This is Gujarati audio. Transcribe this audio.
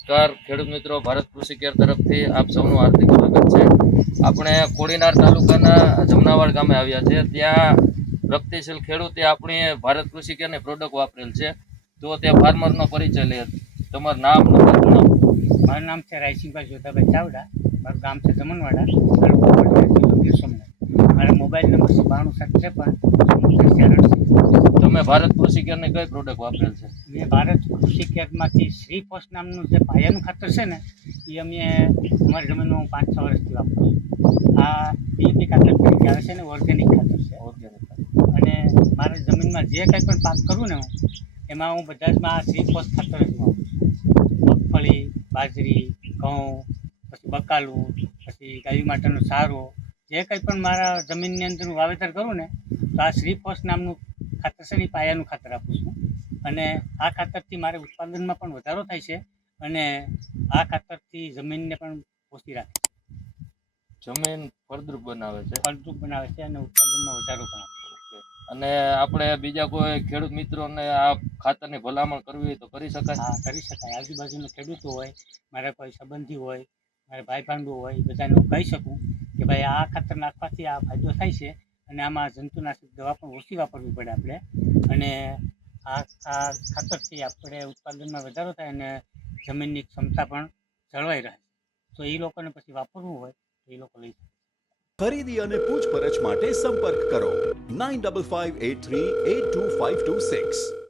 નમસ્કાર ખેડૂત મિત્રો ભારત કૃષિ કેર તરફથી આપ સૌનું હાર્દિક સ્વાગત છે. આપણે કોડીનાર તાલુકાના જમનાવાડ ગામે આવ્યા છે. ત્યાં પ્રગતિશીલ ખેડૂતે આપણી ભારત કૃષિ કેરની પ્રોડક્ટ વાપરેલ છે. તો તે ફાર્મરનો પરિચય લે. તમારું નામ મારું નામ છે રાયસિંહભાઈ જોધાભાઈ ચાવડા. મારું ગામ છે સોમનાથ મારો મોબાઈલ નંબર છે બાણું સાત ત્રેપન તમે ભારત કૃષિ કેરની કઈ પ્રોડક્ટ વાપરેલ છે? મેં ભારત કૃષિ કેરમાંથી શ્રી ફોસ નામનું જે પાયાનું ખાતર છે ને એ અમે અમારી જમીનમાં હું પાંચ છ વર્ષથી વાપરું છું. આ ડીએપી ખાતર તરીકે આવે છે ને ઓર્ગેનિક ખાતર છે. ઓર્ગેનિક અને મારી જમીનમાં જે કંઈ પણ પાક કરું ને હું એમાં હું બધા જમાં આ શ્રી ફોસ ખાતર જ વાપરું છું. મગફળી બાજરી ઘઉં પછી બકાલું પછી ગાયું માટેનો સારો જે કંઈ પણ મારા જમીનની અંદર હું વાવેતર કરું ને તો આ શ્રી ફોસ નામનું ખાતર છે ને એ પાયાનું ખાતર આપું છું. અને આ ખાતરથી મારે ઉત્પાદનમાં પણ વધારો થાય છે અને આ ખાતરથી જમીનને પણ પોષી રાખે છે. જમીન ફળદ્રુપ બનાવે છે? ફળદ્રુપ બનાવે છે અને ઉત્પાદનમાં વધારો પણ આપે છે. અને આપણે બીજા કોઈ ખેડૂત મિત્રોને આ ખાતરની ભલામણ કરવી હોય તો કરી શકાય? હા કરી શકાય. આજુબાજુના ખેડૂતો હોય મારા કોઈ સંબંધી હોય મારા ભાઈ ભાંડુ હોય બધાને હું કહી શકું કે ભાઈ આ ખાતર નાખવાથી આ ફાયદો થાય છે અને આમાં જંતુનાશક દવા પણ ઓછી વાપરવી પડે આપણે. અને આ આ ખાતરથી આપણે ઉત્પાદનમાં વધારો થાય અને જમીનની ક્ષમતા પણ જળવાઈ રહે. તો એ લોકોને પછી વાપરવું હોય તો એ લોકો લઈ ખરીદી અને પૂછપરછ માટે સંપર્ક કરો. Nine double five eight three eight two five two six.